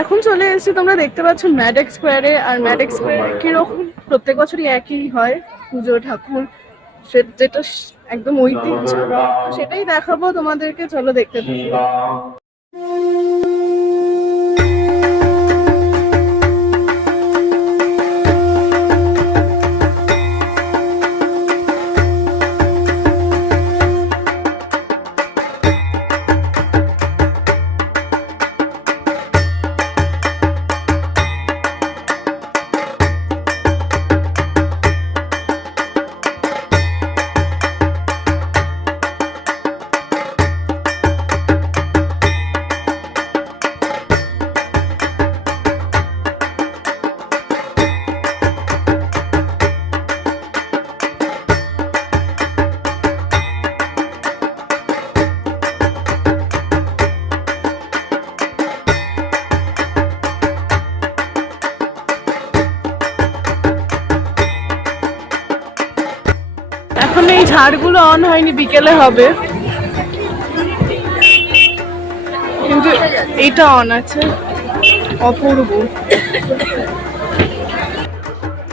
এখন চলে এসেছি, তোমরা দেখতে পাচ্ছ ম্যাডেক স্কোয়ারে আর ম্যাডেক স্কোয়ারে কীরকম প্রত্যেক বছরই একই হয়, পুজো, ঠাকুর যেটা একদম ঐতিহ্য। সেটাই দেখাবো তোমাদেরকে, চলো দেখতে থাকি। এখন এই ঝাড়গুলো অন হয়নি, বিকেলে হবে। কিন্তু এটা অন আছে। অপূর্ব।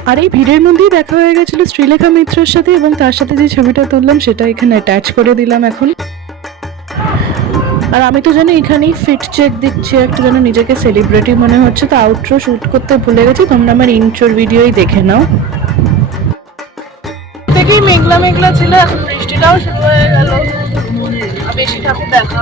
আর এই ভিড়ের মধ্যেই দেখা হয়ে গেছিল শ্রীলেখা মিত্রের সাথে এবং তার সাথে যে ছবিটা তুললাম, সেটা এখানে অ্যাটাচ করে দিলাম এখন। আর আমি তো জানি এখানেই ফিট চেক দিচ্ছি, একটা যেন নিজেকে সেলিব্রিটি মনে হচ্ছে। তো আউটরো শুট করতে ভুলে গেছি, তোমরা আমার ইন্ট্রোর ভিডিওই দেখে নাও। থেকেই মেঘলা মেঘলা ছিল এখন বৃষ্টিটাও শুরু হয়ে গেল। বেশি ঠাকুর দেখা